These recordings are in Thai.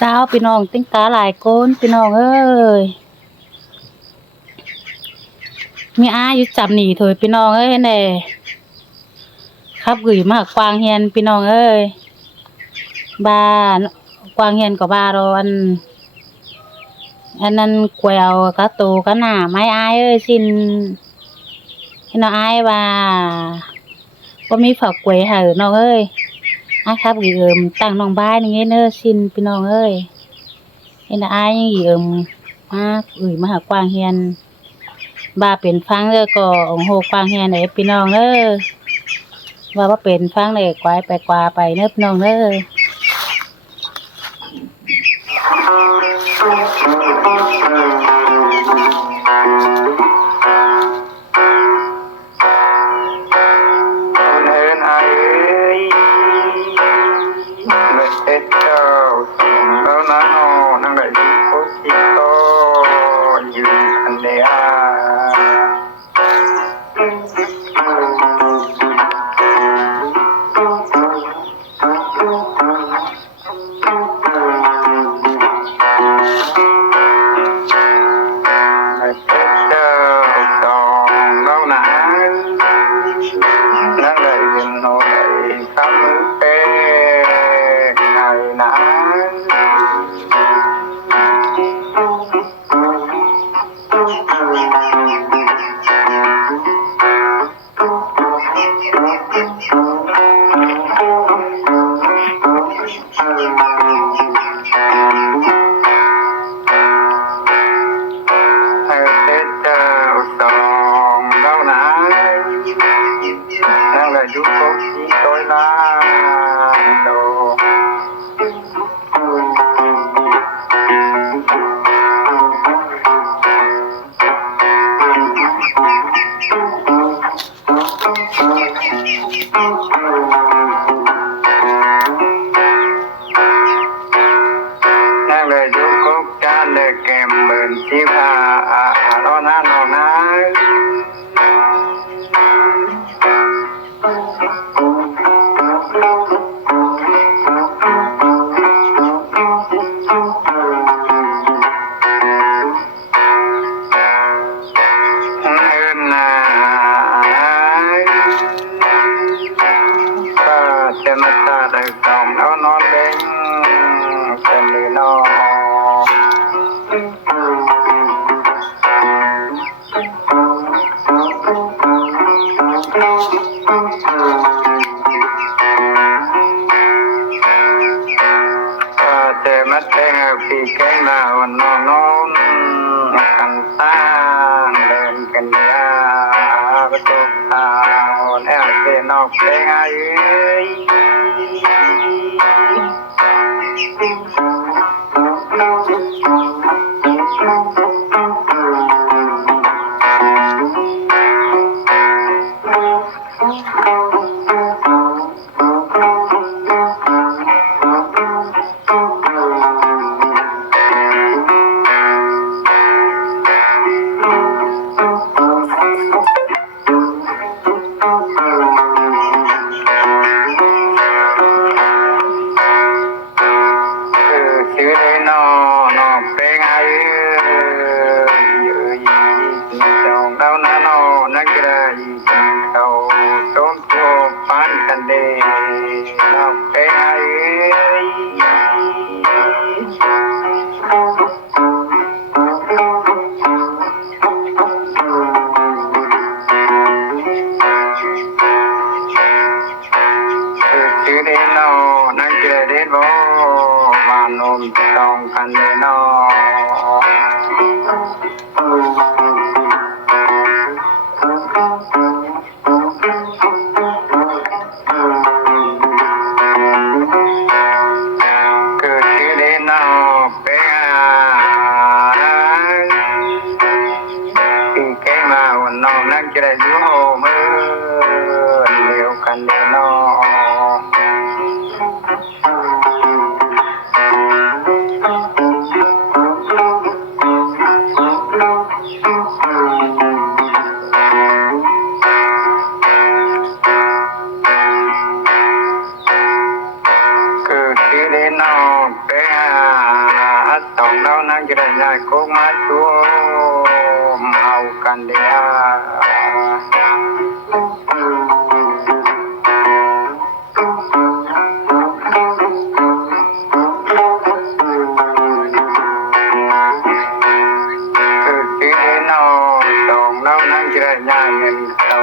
เช้าพี่น้องติ้งตาหลายคนพี่น้องเอ้ยมีอาอยู่จับหนีเถอะพี่น้องเอ้ยแน่ครับกึ๋ยมากกวางเฮียนพี่น้องเอ้ยบ้านกวางเฮียนกับบ้านเราอันนั้นกวยเอากระตูกระหน่าไม้อายเอ้ยสินให้น้องอายว่ามีฝักกวยเหรอน้องเอ้ยอ้ายครับกึ๋ยตั้งน้องบ้านอย่างงี้เน้อสินพี่น้องเอ้ยให้น้องอายยังมากมาหากวางเฮียนบ้าเป็นฟังเด้อก็องโหกวางเฮียนไหนพี่น้องเด้อว่าเป็นฟังเลยกวายไปกว่าไปเน้อพี่น้องเด้อปีแกงดาวน้องน้องกันตาเดินกันยาประตูขาวแนวเส้นนอกเพลงไอ้ต้องกันเลยนอเกิดที่เดนอเป็นปีแก่มาวันนอกนักจะได้อยู่โฮมือเดียวกันเลยนอเกิดที่เดนอเป็น จะได้ง่ายก็มาช่วยเอากันเดียวคือที่นอนสองเรานั้นจะได้ง่ายเงินเขา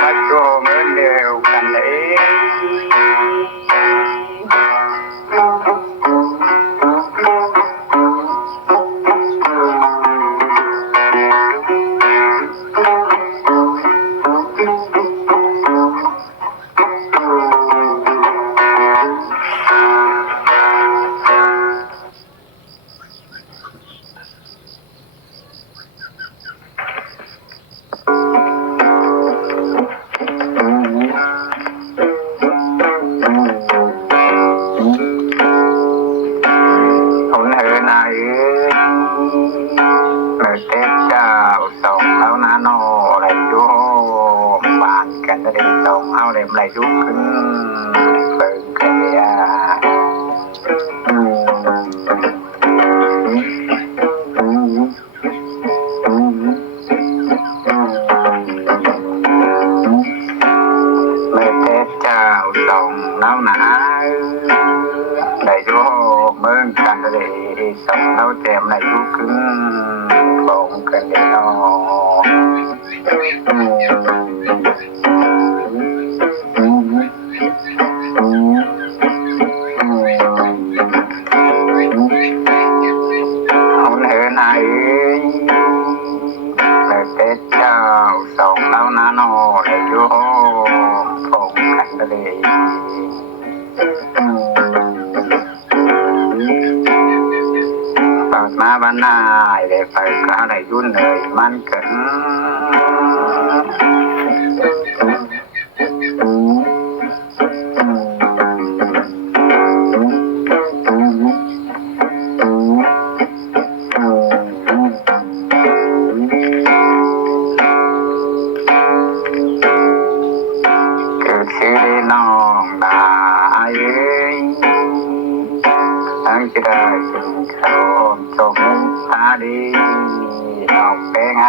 มาช่วยเหมือนเดียวกันเองหนเหินายเมื่อเทพเจ้าส่งแล้วนะโนอะไรดูบานกันได้ส่งเอาเล่มไรยุขึ้นเปิงกันเดียเมื่อเทพเจ้าส่งแล้วนะได้ดูเมืองกันได้ส่งแล้วเต็มไรยุขึ้นเปิงกันเดียวหนเหินายเมื่อเทพเจ้าส่งแล้วนะโนได้ดูเปิงกันได้ฝากมาบ้านนายได้ไปก็ได้ยุ่นเลยมันเกินคือชื่อน้องดาเอ้ยตั้งจะได้กินข้าวจงตาดีออกเป็นไง